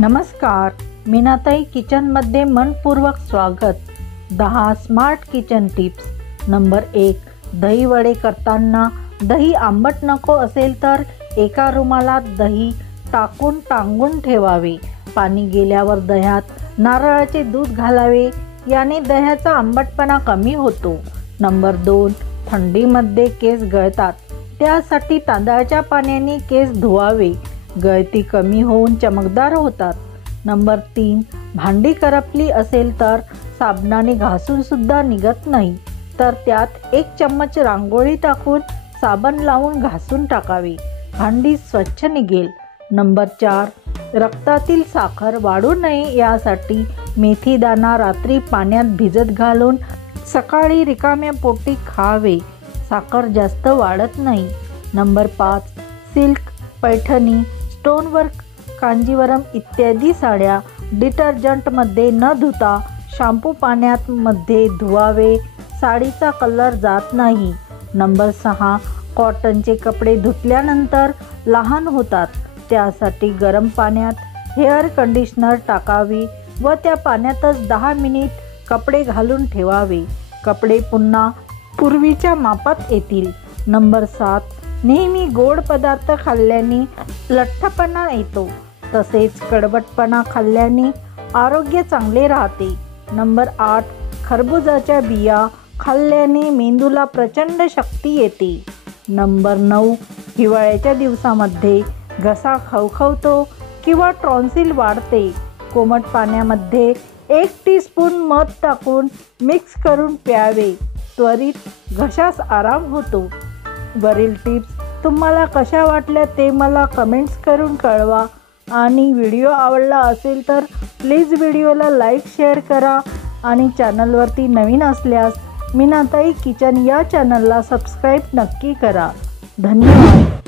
नमस्कार, मीनाताई किचनमध्ये मनपूर्वक स्वागत। 10 स्मार्ट किचन टिप्स। नंबर 1, दही वडे करताना दही आंबट नको असेल तर एका रुमालात दही टाकून टांगून ठेवावे। पाणी गेल्यावर दह्यात नारळाचे दूध घालावे, याने दह्याचा आंबटपणा कमी होतो। नंबर 2, थंडीमध्ये केस गळतात, त्यासाठी तांदळाच्या पाण्याने केस धुवावे, गळती कमी होऊन चमकदार होतात। नंबर 3, भांडी करपली असेल तर साबणाने घासून सुद्धा निघत नाही, तर त्यात 1 चम्मच रांगोळी टाकून साबण लावून घासून टाकावे, भांडी स्वच्छ निघेल। नंबर 4, रक्तातील साखर वाढू नये यासाठी मेथी दाणा रात्री पाण्यात भिजत घालून सकाळी रिकाम्या पोटी खावे, साखर जास्त वाढत नाही। नंबर 5, सिल्क, पैठणी, स्टोनवर्क, कांजीवरम इत्यादी साड्या डिटर्जंटमध्ये न धुता शॅम्पू पाण्यात मध्ये धुवावे, साडीचा कलर जात नाही। नंबर 6, कॉटनचे कपडे धुतल्यानंतर लहान होतात, त्यासाठी गरम पाण्यात हेअर कंडिशनर टाकावे व त्या पाण्यातच 10 मिनिट कपडे घालून ठेवावे, कपडे पुन्हा पूर्वीच्या मापात येतील। नंबर 7, नेहमी गोड पदार्थ खाल्ल्याने लठ्ठपणा येतो, तसेच कडवटपणा खाल्ल्याने आरोग्य चांगले राहते। नंबर 8, खरबुजाच्या बिया खाल्ल्याने मेंदूला प्रचंड शक्ती येते। नंबर 9, हिवाळ्याच्या दिवसामध्ये घसा खवखवतो किंवा टॉन्सिल वाढते, कोमट पाण्यामध्ये 1 टीस्पून मध टाकून मिक्स करून प्यावे, त्वरित घशास आराम होतो। वरील टिप्स तुम्हाला कशा वाटल्या ते मला कमेंट्स करून कळवा आणि व्हिडिओ आवडला असेल तर प्लीज व्हिडिओला लाईक शेअर करा आणि चॅनलवरती नवीन असल्यास मीनाताई किचन या चॅनलला सबस्क्राईब नक्की करा। धन्यवाद।